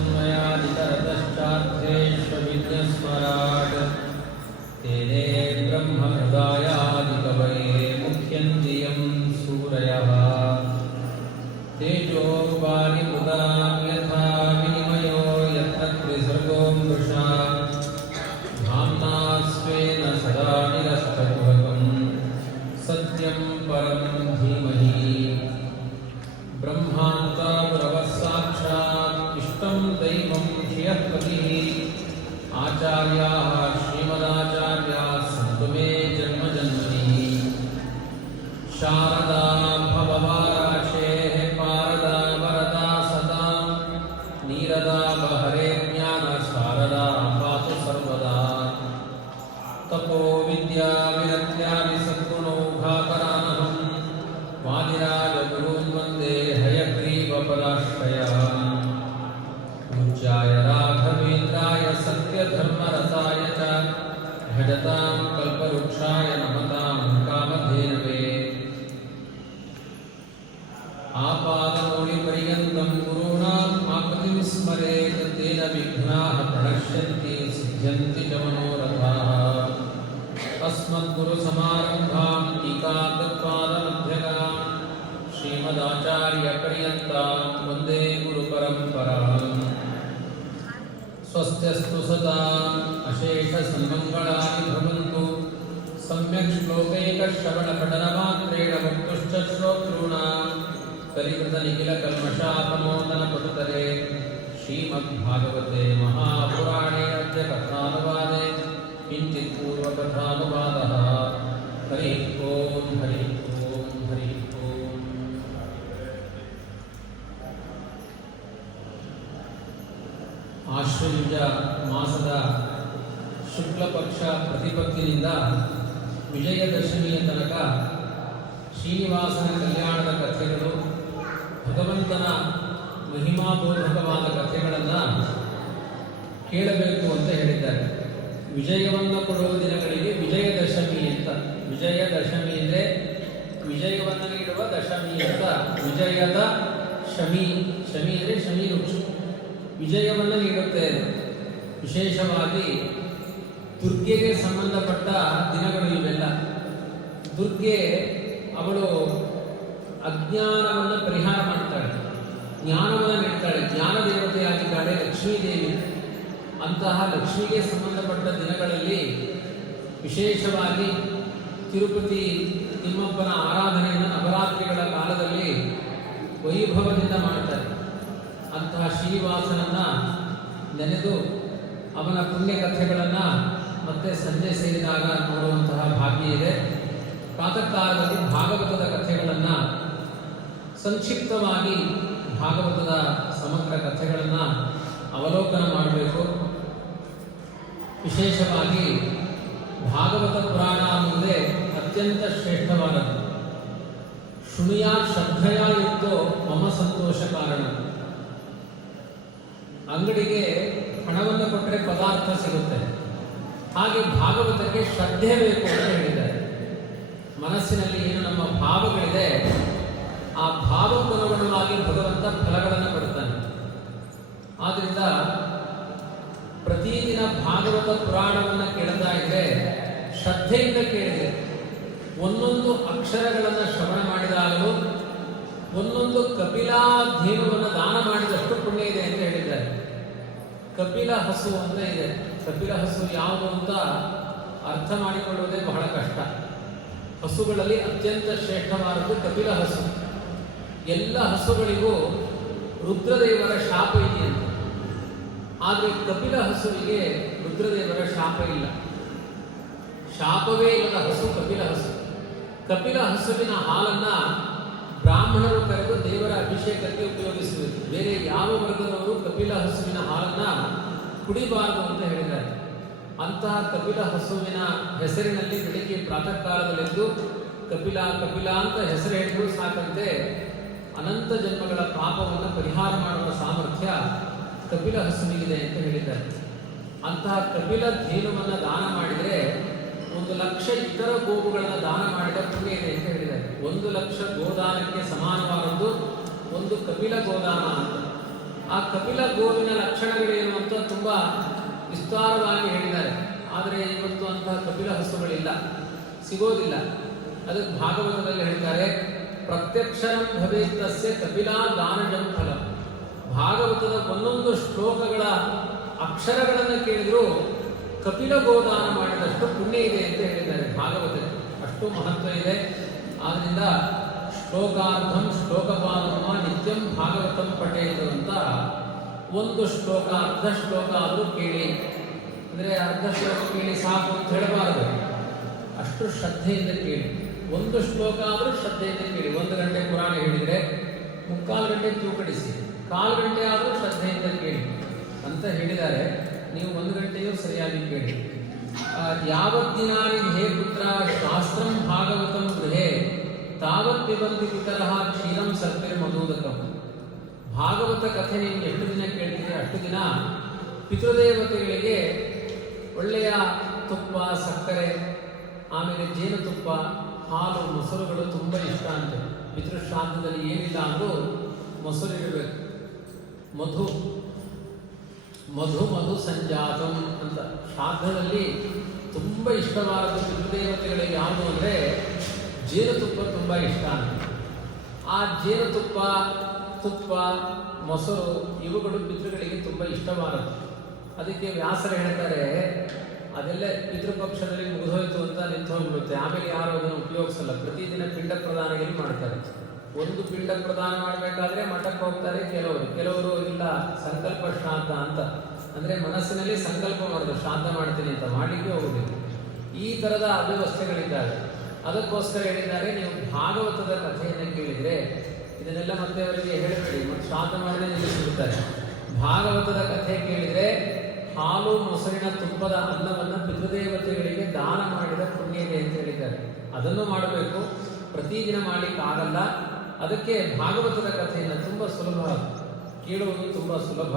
तन्मयादितरतश्चार्थेष्वविज्ञस्मराट् तेने ब्रह्महृदायादिकवये मुख्यन्तियं सूरयः तेजो वारिमृदां यथा विनिमयो यत्र त्रिसर्गो मृषा धाम्ना स्वेन सदा निरस्तकुहकं सत्यं परं धीमहि ब्रह्मान्तरवः साक्षात् इष्टं दैवं श्रियःपतिः आचार्याः श्रीमदाचार्याः सन्तु मे जन्मजन्मनि शारदा भववाराशेः पारदा वरदा सदा नीरदा बहरे ज्ञानशारदा पातु सर्वदा तपो विद्या विरक्त्यादि सद्गुणौघाकरानहं वादिराजगुरून् वन्दे हयग्रीवपदाश्रयः पूज्याय राघवेन्द्राय सत्यधर्मरताय च भजतां कल्पवृक्षाय नमतां कामधेनवे आपादमौलिपर्यन्तं गुरूणाम् आकृतिं स्मरेत् तेन विघ्नाः प्रणश्यन्ति सिद्ध्यन्ति च मनोरथाः अस्मद्गुरुसमारम्भां टीकाकृत्पादमध्यगां श्रीमदाचार्यपर्यन्तां वन्दे गुरुपरम्पराम् स्वस्त्यस्तु सदाम् अशेषसन्मङ्गलानि भवन्तु सम्यक् श्लोकैकश्रवणपठनमात्रेण मुक्तुश्च श्रोतॄणाम् कलिकृतनिखिलकल्मषापमोदनपटुतरे श्रीमद्भागवते महापुराणे अद्य कथानुवादे किञ्चित् पूर्वकथानुवादः हरिः ओम् हरिः ओम् हरिः ओम्। ಆಶ್ವಯುಜ ಮಾಸದ ಶುಕ್ಲಪಕ್ಷ ಪ್ರತಿಪತ್ತಿನಿಂದ ವಿಜಯದಶಮಿಯ ತನಕ ಶ್ರೀನಿವಾಸನ ಕಲ್ಯಾಣದ ಕಥೆಗಳು, ಭಗವಂತನ ಮಹಿಮಾಬೋಧಕವಾದ ಕಥೆಗಳನ್ನು ಕೇಳಬೇಕು ಅಂತ ಹೇಳಿದ್ದಾರೆ. ವಿಜಯವನ್ನು ಕೊಡುವ ದಿನಗಳಿಗೆ ವಿಜಯದಶಮಿ ಅಂತ. ವಿಜಯದಶಮಿ ಅಂದರೆ ವಿಜಯವನ್ನು ನೀಡುವ ದಶಮಿ ಅಂತ. ವಿಜಯದ ಶಮಿ, ಶಮಿ ಅಂದರೆ ಶಮಿ ವೃಕ್ಷ, ವಿಜಯವನ್ನು ನೀಡುತ್ತೆ. ವಿಶೇಷವಾಗಿ ದುರ್ಗೆಗೆ ಸಂಬಂಧಪಟ್ಟ ದಿನಗಳು ಇವೆಲ್ಲ. ದುರ್ಗೆ ಅವಳು ಅಜ್ಞಾನವನ್ನು ಪರಿಹಾರ ಮಾಡ್ತಾಳೆ, ಜ್ಞಾನವನ್ನು ನೀಡ್ತಾಳೆ, ಜ್ಞಾನ ದೇವತೆಯಾಗಿದ್ದಾಳೆ ಲಕ್ಷ್ಮೀದೇವಿ. ಅಂತಹ ಲಕ್ಷ್ಮಿಗೆ ಸಂಬಂಧಪಟ್ಟ ದಿನಗಳಲ್ಲಿ ವಿಶೇಷವಾಗಿ ತಿರುಪತಿ ತಿಮ್ಮಪ್ಪನ ಆರಾಧನೆಯನ್ನು ನವರಾತ್ರಿಗಳ ಕಾಲದಲ್ಲಿ ವೈಭವದಿಂದ ಮಾಡ್ತಾರೆ. ಅಂತಹ ಶ್ರೀನಿವಾಸನನ್ನು ನೆನೆದು ಅವನ ಪುಣ್ಯ ಕಥೆಗಳನ್ನು ಮತ್ತೆ ಸಂಜೆ ಸೇರಿದಾಗ ನೋಡುವಂತಹ ಭಾಗ್ಯ ಇದೆ. ಪ್ರಾತಃ ಕಾಲದಲ್ಲಿ ಭಾಗವತದ ಕಥೆಗಳನ್ನು ಸಂಕ್ಷಿಪ್ತವಾಗಿ, ಭಾಗವತದ ಸಮಗ್ರ ಕಥೆಗಳನ್ನು ಅವಲೋಕನ ಮಾಡಬೇಕು. ವಿಶೇಷವಾಗಿ ಭಾಗವತ ಪುರಾಣ ಮುಂದೆ ಅತ್ಯಂತ ಶ್ರೇಷ್ಠವಾದದ್ದು. ಶೃಣುಯಾ ಶ್ರದ್ಧೆಯ ಯುಕ್ತೋ ಮಮ ಸಂತೋಷ ಕಾರಣ. ಅಂಗಡಿಗೆ ಹಣವನ್ನು ಕೊಟ್ಟರೆ ಪದಾರ್ಥ ಸಿಗುತ್ತೆ, ಹಾಗೆ ಭಾಗವತಕ್ಕೆ ಶ್ರದ್ಧೆ ಬೇಕು ಅಂತ ಹೇಳಿದ್ದಾರೆ. ಮನಸ್ಸಿನಲ್ಲಿ ಏನು ನಮ್ಮ ಭಾವಗಳಿದೆ ಆ ಭಾವಕ್ಕನುಗುಣವಾಗಿ ಭಗವಂತ ಫಲಗಳನ್ನು ಕೊಡುತ್ತಾನೆ. ಆದ್ದರಿಂದ ಪ್ರತಿದಿನ ಭಾಗವತ ಪುರಾಣವನ್ನು ಕೇಳ್ತಾ ಇದ್ರೆ ಶ್ರದ್ಧೆಯಿಂದ ಕೇಳಿದೆ. ಒಂದೊಂದು ಅಕ್ಷರಗಳನ್ನು ಶ್ರವಣ ಮಾಡಿದಾಗಲೂ ಒಂದೊಂದು ಕಪಿಲಾಧೀನವನ್ನು ದಾನ ಮಾಡಿದಷ್ಟು ಪುಣ್ಯ ಇದೆ ಅಂತ ಹೇಳಿದ್ದಾರೆ. ಕಪಿಲ ಹಸು ಅಂತ ಇದೆ. ಕಪಿಲ ಹಸು ಯಾವುದು ಅಂತ ಅರ್ಥ ಮಾಡಿಕೊಳ್ಳುವುದೇ ಬಹಳ ಕಷ್ಟ. ಹಸುಗಳಲ್ಲಿ ಅತ್ಯಂತ ಶ್ರೇಷ್ಠವಾದದ್ದು ಕಪಿಲ ಹಸು. ಎಲ್ಲ ಹಸುಗಳಿಗೂ ರುದ್ರದೇವರ ಶಾಪ ಇದೆಯಂತೆ. ಆದರೆ ಕಪಿಲ ಹಸುವಿಗೆ ರುದ್ರದೇವರ ಶಾಪ ಇಲ್ಲ. ಶಾಪವೇ ಇಲ್ಲದ ಹಸು ಕಪಿಲ ಹಸು. ಕಪಿಲ ಹಸುವಿನ ಹಾಲನ್ನು ಬ್ರಾಹ್ಮಣರು ಕರೆದು ದೇವರ ಅಭಿಷೇಕಕ್ಕೆ ಉಪಯೋಗಿಸಬೇಕು. ಬೇರೆ ಯಾವ ವರ್ಗದವರು ಕಪಿಲ ಹಸುವಿನ ಹಾಲನ್ನು ಕುಡಿಬಾರದು ಅಂತ ಹೇಳಿದ್ದಾರೆ. ಅಂತಹ ಕಪಿಲ ಹಸುವಿನ ಹೆಸರಿನಲ್ಲಿ ಬೆಳಿಗ್ಗೆ ಪ್ರಾತಃ ಕಾಲದಲ್ಲಿದ್ದು ಕಪಿಲ ಕಪಿಲ ಅಂತ ಹೆಸರು ಹೇಳಿದ್ರು ಸಾಕಂತೆ ಅನಂತ ಜನ್ಮಗಳ ಪಾಪವನ್ನು ಪರಿಹಾರ ಮಾಡುವ ಸಾಮರ್ಥ್ಯ ಕಪಿಲ ಹಸುವಿಗಿದೆ ಅಂತ ಹೇಳಿದ್ದಾರೆ. ಅಂತಹ ಕಪಿಲ ಧೇನುವನ್ನು ದಾನ ಮಾಡಿದರೆ 1,00,000 ಇತರ ಗೋವುಗಳನ್ನು ದಾನ ಮಾಡಿದ ಪುಣ್ಯ ಇದೆ ಅಂತ ಹೇಳಿದ್ದಾರೆ. 1,00,000 ಗೋದಾನಕ್ಕೆ ಸಮಾನವಾದದ್ದು ಒಂದು ಕಪಿಲ ಗೋದಾನ ಅಂತ. ಆ ಕಪಿಲ ಗೋವಿನ ಲಕ್ಷಣಗಳೇನು ಅಂತ ತುಂಬ ವಿಸ್ತಾರವಾಗಿ ಹೇಳಿದ್ದಾರೆ. ಆದರೆ ಇವತ್ತು ಅಂತಹ ಕಪಿಲ ಹಸುಗಳಿಲ್ಲ, ಸಿಗೋದಿಲ್ಲ. ಅದಕ್ಕೆ ಭಾಗವತದಲ್ಲಿ ಹೇಳ್ತಾರೆ, ಪ್ರತ್ಯಕ್ಷರಂ ಭವೇತ್ತಸ್ಯ ಕಪಿಲಾ ಗಾನಜಂ ಫಲಂ. ಭಾಗವತದ ಒಂದೊಂದು ಶ್ಲೋಕಗಳ ಅಕ್ಷರಗಳನ್ನು ಕೇಳಿದರೂ ಕಪಿಲ ಗೋದಾನ ಮಾಡಿದಷ್ಟು ಪುಣ್ಯ ಇದೆ ಅಂತ ಹೇಳಿದ್ದಾರೆ. ಭಾಗವತಕ್ಕೆ ಅಷ್ಟು ಮಹತ್ವ ಇದೆ. ಆದ್ದರಿಂದ ಶ್ಲೋಕಾರ್ಧಂ ಶ್ಲೋಕಪಾದಮ್ಮ ನಿತ್ಯಂ ಭಾಗವತಂ ಪಠೇತು ಅಂತ ಒಂದು ಶ್ಲೋಕ, ಅರ್ಧ ಶ್ಲೋಕ ಆದರೂ ಕೇಳಿ. ಅಂದರೆ ಅರ್ಧ ಶ್ಲೋಕ ಕೇಳಿ ಸಾಕು ಅಂತ ಹೇಳಬಾರದು, ಅಷ್ಟು ಶ್ರದ್ಧೆಯಿಂದ ಕೇಳಿ. ಒಂದು ಶ್ಲೋಕ ಆದರೂ ಶ್ರದ್ಧೆಯಿಂದ ಕೇಳಿ. 1 ಗಂಟೆ ಪುರಾಣ ಹೇಳಿದರೆ 3/4 ಗಂಟೆ ತೂಕಡಿಸಿ, 1/4 ಗಂಟೆ ಆದರೂ ಶ್ರದ್ಧೆಯಿಂದ ಕೇಳಿ ಅಂತ ಹೇಳಿದ್ದಾರೆ. ನೀವು 1 ಗಂಟೆಯೂ ಸರಿಯಾಗಿ ಕೇಳಿ. ಯಾವತ್ತಿನಾನಿ ಹೇ ಪುತ್ರ ಶಾಸ್ತ್ರಂ ಭಾಗವತಂ ಗೃಹೇ ತಾವತ್ ಪಿಬಂತಿ ಪಿತರಃ ಕ್ಷೀರಂ ಸರ್ಪಿರ್ ಮಧುದಕಂ. ಭಾಗವತ ಕಥೆ ನೀವು ಎಷ್ಟು ದಿನ ಕೇಳ್ತೀರಿ ಅಷ್ಟು ದಿನ ಪಿತೃದೇವತೆಗಳಿಗೆ ಒಳ್ಳೆಯ ತುಪ್ಪ, ಸಕ್ಕರೆ, ಆಮೇಲೆ ಜೇನುತುಪ್ಪ, ಹಾಲು, ಮೊಸರುಗಳು ತುಂಬ ಇಷ್ಟ ಅಂತ. ಪಿತೃಶ್ರಾದ್ದದಲ್ಲಿ ಏನಿಲ್ಲ ಅಂದರೂ ಮೊಸರು ಇರಬೇಕು. ಮಧು ಮಧು ಮಧು ಸಂಜಾತಂ ಅಂತ ಶ್ರಾದ್ದದಲ್ಲಿ ತುಂಬ ಇಷ್ಟವಾದ ಪಿತೃದೇವತೆಗಳಿಗೆ ಯಾವುದು ಅಂದರೆ ಜೇನುತುಪ್ಪ ತುಂಬ ಇಷ್ಟ ಅಂತ. ಆ ಜೇನುತುಪ್ಪ, ತುಪ್ಪ, ಮೊಸರು ಇವುಗಳು ಪಿತೃಗಳಿಗೆ ತುಂಬ ಇಷ್ಟವಾದದ್ದು. ಅದಕ್ಕೆ ವ್ಯಾಸರು ಹೇಳ್ತಾರೆ, ಅದೆಲ್ಲ ಪಿತೃಪಕ್ಷದಲ್ಲಿ ಮುಗಿದೋಯ್ತು ಅಂತ ನಿಂತು ಹೋಗ್ಬಿಡುತ್ತೆ, ಆಮೇಲೆ ಯಾರು ಅದನ್ನು ಉಪಯೋಗಿಸಲ್ಲ. ಪ್ರತಿದಿನ ಪಿಂಡ ಪ್ರದಾನಗಳು ಮಾಡ್ತಾರೆ. ಒಂದು ಪಿಂಡ ಪ್ರದಾನ ಮಾಡಬೇಕಾದ್ರೆ ಮಠಕ್ಕೆ ಹೋಗ್ತಾರೆ ಕೆಲವರು ಇಲ್ಲ ಸಂಕಲ್ಪ ಶ್ರಾದ್ದ ಅಂತ, ಅಂದರೆ ಮನಸ್ಸಿನಲ್ಲಿ ಸಂಕಲ್ಪ ಮಾಡೋದು ಶ್ರಾದ್ದ ಮಾಡ್ತೀನಿ ಅಂತ, ಮಾಡಲಿಕ್ಕೆ ಹೋಗುದಿಲ್ಲ. ಈ ಥರದ ಅವ್ಯವಸ್ಥೆಗಳಿದ್ದಾವೆ. ಅದಕ್ಕೋಸ್ಕರ ಹೇಳಿದ್ದಾರೆ, ನೀವು ಭಾಗವತದ ಕಥೆಯನ್ನು ಕೇಳಿದರೆ ಇದನ್ನೆಲ್ಲ ಮತ್ತೆ ಅವರಿಗೆ ಹೇಳಬೇಡಿ, ಮತ್ತೆ ಶ್ರಾದ್ದ ಮಾಡದೆ ನಿಲ್ಲಿಸಿಬಿಡ್ತಾರೆ. ಭಾಗವತದ ಕಥೆ ಕೇಳಿದರೆ ಹಾಲು ಮೊಸರಿನ ತುಪ್ಪದ ಅನ್ನವನ್ನು ಪಿತೃದೇವತೆಗಳಿಗೆ ದಾನ ಮಾಡಿದ ಪುಣ್ಯ ಇದೆ ಅಂತ ಹೇಳಿದ್ದಾರೆ. ಅದನ್ನು ಮಾಡಬೇಕು, ಪ್ರತಿದಿನ ಮಾಡಲಿಕ್ಕಾಗಲ್ಲ. ಅದಕ್ಕೆ ಭಾಗವತದ ಕಥೆಯನ್ನು ತುಂಬ ಸುಲಭ ಕೇಳುವುದು, ತುಂಬ ಸುಲಭ.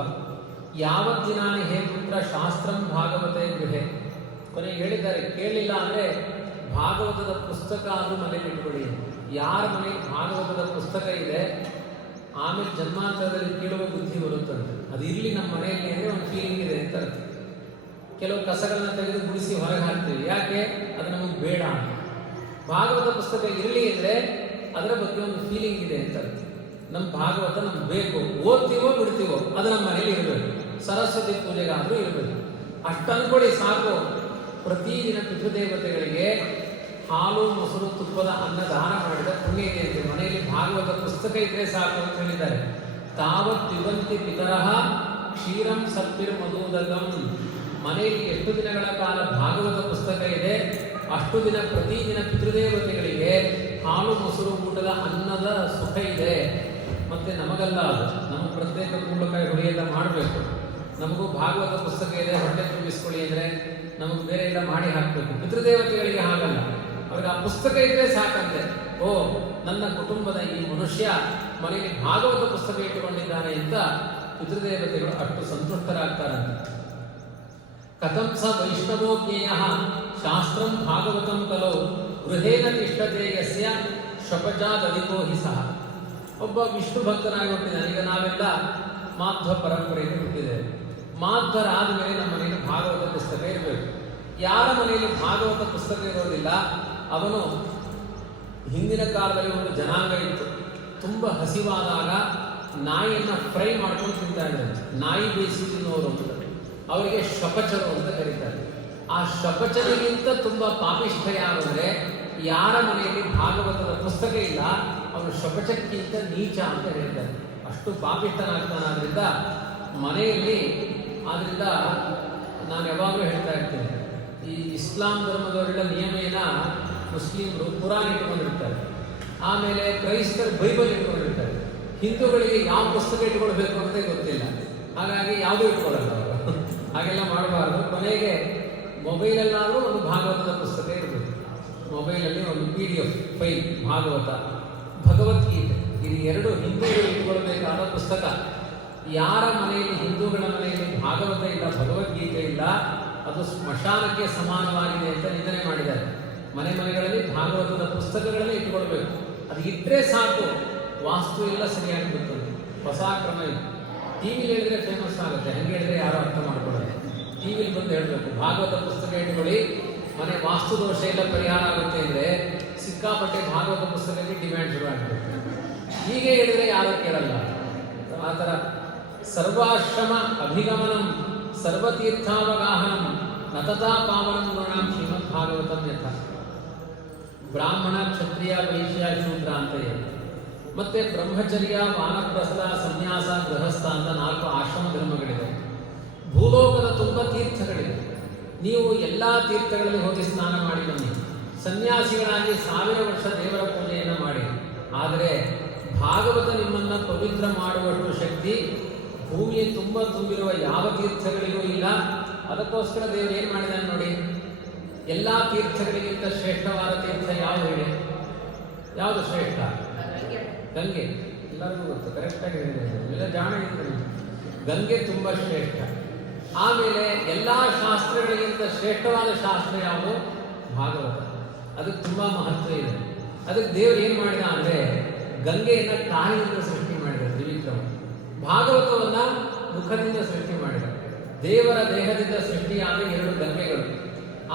ಯಾವತ್ತಿನಾನಿ ಹೇ ಪುತ್ರ ಶಾಸ್ತ್ರಂ ಭಾಗವತೆ ಗೃಹೆ. ಕೊನೆಗೆ ಹೇಳಿದ್ದಾರೆ, ಕೇಳಿಲ್ಲ ಅಂದರೆ ಭಾಗವತದ ಪುಸ್ತಕ ಅದು ಮನೆಯಲ್ಲಿ ಇಟ್ಕೊಳ್ಳಿ. ಯಾರ ಮನೆಗೆ ಭಾಗವತದ ಪುಸ್ತಕ ಇದೆ ಆಮೇಲೆ ಜನ್ಮಾಂತರದಲ್ಲಿ ಕೇಳುವ ಬುದ್ಧಿ ಬರುತ್ತಂತೆ. ಅದು ಇರಲಿ ನಮ್ಮ ಮನೆಯಲ್ಲಿ ಅಂದರೆ ಒಂದು ಫೀಲಿಂಗ್ ಇದೆ ಅಂತ ಅರ್ಥ. ಕೆಲವು ಕಸಗಳನ್ನ ತೆಗೆದು ಗುಡಿಸಿ ಹೊರಗೆ ಹಾಕ್ತೀವಿ, ಯಾಕೆ? ಅದು ನಮಗೆ ಬೇಡ ಅಂತ. ಭಾಗವತ ಪುಸ್ತಕ ಇರಲಿ ಅಂದರೆ ಅದರ ಬಗ್ಗೆ ಒಂದು ಫೀಲಿಂಗ್ ಇದೆ ಅಂತ ಅರ್ಥ. ನಮ್ಮ ಭಾಗವತ ನಮ್ಗೆ ಬೇಕು, ಓದ್ತೀವೋ ಬಿಡ್ತೀವೋ ಅದು ನಮ್ಮ ಮನೇಲಿ ಇರಬೇಕು. ಸರಸ್ವತಿ ಪೂಜೆಗಾದರೂ ಇರಬೇಕು. ಅಷ್ಟು ಅಂದ್ಕೊಳ್ಳಿ ಸಾಕು. ಪ್ರತಿದಿನ ಪಿತೃದೇವತೆಗಳಿಗೆ ಹಾಲು ಮೊಸರು ತುಪ್ಪದ ಅನ್ನ ದಾನ ಮಾಡಿದ ಪುಣ್ಯ ಇದೆ ಅಂತ. ಮನೆಯಲ್ಲಿ ಭಾಗವತ ಪುಸ್ತಕ ಇದ್ರೆ ಸಾಕು ಅಂತ ಹೇಳಿದ್ದಾರೆ. ತಾವತ್ ಪಿಬಂತಿ ಪಿತರಃ ಕ್ಷೀರಂ ಸರ್ಪಿರ್ ಮಧುದಕಂ. ಮನೆಯಲ್ಲಿ ಎಷ್ಟು ದಿನಗಳ ಕಾಲ ಭಾಗವತ ಪುಸ್ತಕ ಇದೆ ಅಷ್ಟು ದಿನ ಪ್ರತಿದಿನ ಪಿತೃದೇವತೆಗಳಿಗೆ ಹಾಲು ಮೊಸರು ಊಟದ ಅನ್ನದ ಸುಖ ಇದೆ. ಮತ್ತೆ ನಮಗಲ್ಲ, ಅದು ನಮಗೆ ಪ್ರತ್ಯೇಕ ಕುಂಬಳಕಾಯಿ ಹೊಡೆಯೆಲ್ಲ ಮಾಡಬೇಕು. ನಮಗೂ ಭಾಗವತ ಪುಸ್ತಕ ಇದೆ ಹೊಟ್ಟೆ ತುಂಬಿಸ್ಕೊಳ್ಳಿ ಅಂದರೆ ನಮಗೆ ಬೇರೆ ಎಲ್ಲ ಮಾಡಿ ಹಾಕಬೇಕು. ಪಿತೃದೇವತೆಗಳಿಗೆ ಹಾಗಲ್ಲ, ಅವ್ರಿಗೆ ಆ ಪುಸ್ತಕ ಇದ್ರೆ ಸಾಕಂತೆ. ಓ, ನನ್ನ ಕುಟುಂಬದ ಈ ಮನುಷ್ಯ ಮನೆಯಲ್ಲಿ ಭಾಗವತ ಪುಸ್ತಕ ಇಟ್ಟುಕೊಂಡಿದ್ದಾನೆ ಅಂತ ಪಿತೃದೇವತೆಗಳು ಅಷ್ಟು ಸಂತುಷ್ಟರಾಗ್ತಾರಂತೆ. ಕಥಂ ಸ ವೈಷ್ಣವೋ ಜ್ಞೇಯ ಶಾಸ್ತ್ರಂ ಭಾಗವತಂ ಕಲೋ ಗೃಹೇನ ತಿಷ್ಠತೆ ಯಸ್ಯ ಶಪಜಾದಧಿಕೋ ಹಿ ಸಹ. ಒಬ್ಬ ವಿಷ್ಣು ಭಕ್ತನಾಗಿ ಹುಟ್ಟಿದ್ದಾನೆ. ಈಗ ನಾವೆಲ್ಲ ಮಾಧ್ವ ಪರಂಪರೆಯಲ್ಲಿ ಹುಟ್ಟಿದ್ದೇವೆ. ಮಾಧ್ವರಾದ ಮೇಲೆ ನಮ್ಮ ಮನೆಯಲ್ಲಿ ಭಾಗವತ ಪುಸ್ತಕ ಇರಬೇಕು. ಯಾರ ಮನೆಯಲ್ಲಿ ಭಾಗವತ ಪುಸ್ತಕ ಇರೋದಿಲ್ಲ ಅವನು, ಹಿಂದಿನ ಕಾಲದಲ್ಲಿ ಒಂದು ಜನಾಂಗ ಇತ್ತು, ತುಂಬ ಹಸಿವಾದಾಗ ನಾಯಿಯನ್ನು ಫ್ರೈ ಮಾಡ್ಕೊಂಡು ತಿಂತಾ ಇದ್ದಾರೆ. ನಾಯಿ ಬೇಯಿಸಿ ತಿನ್ನೋರು ಅಂತ ಅವರಿಗೆ ಶಪಚರು ಅಂತ ಕರೀತಾರೆ. ಆ ಶಪಚರಿಗಿಂತ ತುಂಬ ಪಾಪಿಷ್ಠ ಯಾರಂದರೆ ಯಾರ ಮನೆಯಲ್ಲಿ ಭಾಗವತದ ಪುಸ್ತಕ ಇಲ್ಲ ಅವನು ಶಪಚಕ್ಕಿಂತ ನೀಚ ಅಂತ ಹೇಳ್ತಾರೆ. ಅಷ್ಟು ಪಾಪಿಷ್ಠನಾಗ್ತಾನಾದ್ರಿಂದ ಮನೆಯಲ್ಲಿ. ಆದ್ದರಿಂದ ನಾನು ಯಾವಾಗಲೂ ಹೇಳ್ತಾ ಇರ್ತೇನೆ, ಈ ಇಸ್ಲಾಂ ಧರ್ಮದವರೆಲ್ಲ ನಿಯಮೇನ ಮುಸ್ಲಿಮರು ಕುರಾನ್ ಇಟ್ಕೊಂಡಿರ್ತಾರೆ, ಆಮೇಲೆ ಕ್ರೈಸ್ತರು ಬೈಬಲ್ ಇಟ್ಕೊಂಡಿರ್ತಾರೆ. ಹಿಂದೂಗಳಿಗೆ ಯಾವ ಪುಸ್ತಕ ಇಟ್ಕೊಳ್ಬೇಕು ಅಂತ ಗೊತ್ತಿಲ್ಲ, ಹಾಗಾಗಿ ಯಾವುದೂ ಇಟ್ಕೊಳ್ಳಲ್ಲ ಅವರು. ಹಾಗೆಲ್ಲ ಮಾಡಬಾರ್ದು. ಕೊನೆಗೆ ಮೊಬೈಲಲ್ಲಾದರೂ ಒಂದು ಭಾಗವತದ ಪುಸ್ತಕ ಇರಬೇಕು. ಮೊಬೈಲಲ್ಲಿ ಒಂದು PDF ಫೈಲ್ ಭಾಗವತ, ಭಗವದ್ಗೀತೆ, ಇದು ಎರಡು ಹಿಂದೂಗಳು ಇಟ್ಕೊಳ್ಬೇಕಾದ ಪುಸ್ತಕ. ಯಾರ ಮನೆಯಲ್ಲಿ, ಹಿಂದೂಗಳ ಮನೆಯಲ್ಲಿ ಭಾಗವತ ಇಲ್ಲ, ಭಗವದ್ಗೀತೆ ಇಲ್ಲ, ಅದು ಸ್ಮಶಾನಕ್ಕೆ ಸಮಾನವಾಗಿದೆ ಅಂತ ನಿಂದನೆ ಮಾಡಿದ್ದಾರೆ. ಮನೆಗಳಲ್ಲಿ ಭಾಗವತದ ಪುಸ್ತಕಗಳನ್ನೇ ಇಟ್ಕೊಳ್ಬೇಕು. ಅದು ಇಟ್ಟರೆ ಸಾಕು, ವಾಸ್ತು ಎಲ್ಲ ಸರಿಯಾಗಿ ಬರ್ತದೆ. ಹೊಸ ಕ್ರಮ ಇದೆ. ಟಿವಿಲಿ ಹೇಳಿದ್ರೆ ಫೇಮಸ್ ಆಗುತ್ತೆ, ಹಂಗೆ ಹೇಳಿದ್ರೆ ಯಾರು ಅರ್ಥ ಮಾಡ್ಕೊಳ್ಳೋದು. ಟಿವಿಲಿ ಬಂದು ಹೇಳಬೇಕು ಭಾಗವತ ಪುಸ್ತಕ ಇಟ್ಕೊಳ್ಳಿ, ಮನೆ ವಾಸ್ತು ದೋಷ ಎಲ್ಲ ಪರಿಹಾರ ಆಗುತ್ತೆ ಅಂದರೆ ಸಿಕ್ಕಾಪಟ್ಟೆ ಭಾಗವತ ಪುಸ್ತಕಕ್ಕೆ ಡಿಮ್ಯಾಂಡ್ ಶುರು ಆಗಬೇಕು. ಹೀಗೆ ಹೇಳಿದ್ರೆ ಯಾರು ಕೇಳಲ್ಲ. ಆ ಥರ ಸರ್ವಾಶ್ರಮ ಅಭಿಗಮನಂ ಸರ್ವತೀರ್ಥಾವಗಾಹನಂ ನತತಾ ಪಾವನಂ ನೃಣಾಂ ಶ್ರೀಮದ್ ಭಾಗವತಂ ಯಥ. ಬ್ರಾಹ್ಮಣ, ಕ್ಷತ್ರಿಯ, ವೈಶ್ಯ, ಶೂದ್ರ ಅಂತ ಇದೆ. ಮತ್ತೆ ಬ್ರಹ್ಮಚರ್ಯ, ವಾನಪ್ರಸ್ಥ, ಸನ್ಯಾಸ, ಗೃಹಸ್ಥ ಅಂತ 4 ಆಶ್ರಮ ಧರ್ಮಗಳಿದೆ. ಭೂಲೋಕದ ತುಂಬ ತೀರ್ಥಗಳಿವೆ. ನೀವು ಎಲ್ಲ ತೀರ್ಥಗಳಲ್ಲಿ ಹೋಗಿ ಸ್ನಾನ ಮಾಡಿ ಬನ್ನಿ. ಸನ್ಯಾಸಿಗಳಾಗಿ 1000 ವರ್ಷ ದೇವರ ಪೂಜೆಯನ್ನು ಮಾಡಿ. ಆದರೆ ಭಾಗವತ ನಿಮ್ಮನ್ನು ಪವಿತ್ರ ಮಾಡುವಷ್ಟು ಶಕ್ತಿ ಭೂಮಿಯ ತುಂಬ ತುಂಬಿರುವ ಯಾವ ತೀರ್ಥಗಳಿಗೂ ಇಲ್ಲ. ಅದಕ್ಕೋಸ್ಕರ ದೇವರು ಏನು ಮಾಡಿದಾನೆ ನೋಡಿ, ಎಲ್ಲ ತೀರ್ಥಗಳಿಗಿಂತ ಶ್ರೇಷ್ಠವಾದ ತೀರ್ಥ ಯಾವುದು ಹೇಳಿ? ಯಾವುದು ಶ್ರೇಷ್ಠ? ಗಂಗೆ. ಎಲ್ಲರಿಗೂ ಗೊತ್ತು, ಕರೆಕ್ಟಾಗಿ ಹೇಳಿದೆ, ಎಲ್ಲ ಜಾಣ ಇರ್ತಾರೆ. ಗಂಗೆ ತುಂಬ ಶ್ರೇಷ್ಠ. ಆಮೇಲೆ ಎಲ್ಲ ಶಾಸ್ತ್ರಗಳಿಗಿಂತ ಶ್ರೇಷ್ಠವಾದ ಶಾಸ್ತ್ರ ಯಾವುದು? ಭಾಗವತ. ಅದಕ್ಕೆ ತುಂಬ ಮಹತ್ವ ಇದೆ. ಅದಕ್ಕೆ ದೇವರು ಏನು ಮಾಡಿದ ಅಂದರೆ ಗಂಗೆಯನ್ನು ಕಾಲಿನಿಂದ ಸೃಷ್ಟಿ ಮಾಡಿದ ತ್ರಿವಿಕ್ರಮ, ಭಾಗವತವನ್ನ ಮುಖದಿಂದ ಸೃಷ್ಟಿ ಮಾಡಿದ. ದೇವರ ದೇಹದಿಂದ ಸೃಷ್ಟಿಯಾದ 2 ಗಂಗೆಗಳು.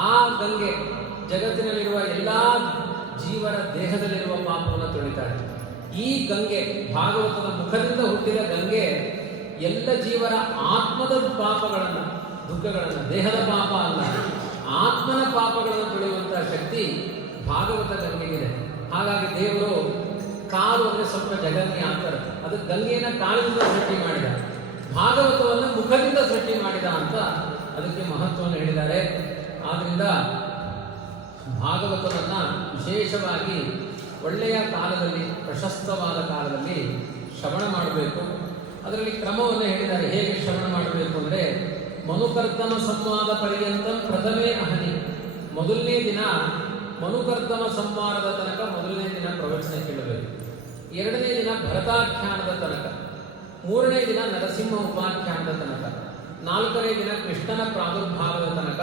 ಆ ಗಂಗೆ ಜಗತ್ತಿನಲ್ಲಿರುವ ಎಲ್ಲ ಜೀವರ ದೇಹದಲ್ಲಿರುವ ಪಾಪವನ್ನು ತೊಳಿತಾಳೆ. ಈ ಗಂಗೆ, ಭಾಗವತದ ಮುಖದಿಂದ ಹುಟ್ಟಿದ ಗಂಗೆ, ಎಲ್ಲ ಜೀವರ ಆತ್ಮದ ಪಾಪಗಳನ್ನು, ದುಃಖಗಳನ್ನು, ದೇಹದ ಪಾಪ ಅಲ್ಲ, ಆತ್ಮನ ಪಾಪಗಳನ್ನು ತೊಳೆಯುವಂತಹ ಶಕ್ತಿ ಭಾಗವತ ಗಂಗೆಗಿದೆ. ಹಾಗಾಗಿ ದೇವರು ಕಾಲು ಅಂದರೆ ಸ್ವಲ್ಪ ಜಗನ್ಗೆ ಅಂತರ, ಅದಕ್ಕೆ ಗಂಗೆಯನ್ನು ಕಾಲಿನಿಂದ ಸೃಷ್ಟಿ ಮಾಡಿದ, ಭಾಗವತವನ್ನು ಮುಖದಿಂದ ಸೃಷ್ಟಿ ಮಾಡಿದ ಅಂತ ಅದಕ್ಕೆ ಮಹತ್ವವನ್ನು ಹೇಳಿದ್ದಾರೆ. ಆದ್ದರಿಂದ ಭಾಗವತವನ್ನು ವಿಶೇಷವಾಗಿ ಒಳ್ಳೆಯ ಕಾಲದಲ್ಲಿ, ಪ್ರಶಸ್ತವಾದ ಕಾಲದಲ್ಲಿ ಶ್ರವಣ ಮಾಡಬೇಕು. ಅದರಲ್ಲಿ ಕ್ರಮವನ್ನು ಹೇಳಿದ್ದಾರೆ. ಹೇಗೆ ಶ್ರವಣ ಮಾಡಬೇಕು ಅಂದರೆ, ಮನುಕರ್ದಮ ಸಂವಾದ ಪರ್ಯಂತ ಪ್ರಥಮೇ ಅಹನಿ. ಮೊದಲನೇ ದಿನ ಮನುಕರ್ದಮ ಸಂವಾದದ ತನಕ ಮೊದಲನೇ ದಿನ ಪ್ರವಚನ ಕೇಳಬೇಕು. 2ನೇ ದಿನ ಭರತಾಖ್ಯಾನದ ತನಕ, 3ನೇ ದಿನ ನರಸಿಂಹ ಉಪಾಖ್ಯಾನದ ತನಕ, 4ನೇ ದಿನ ಕೃಷ್ಣನ ಪ್ರಾದುರ್ಭಾವದ ತನಕ,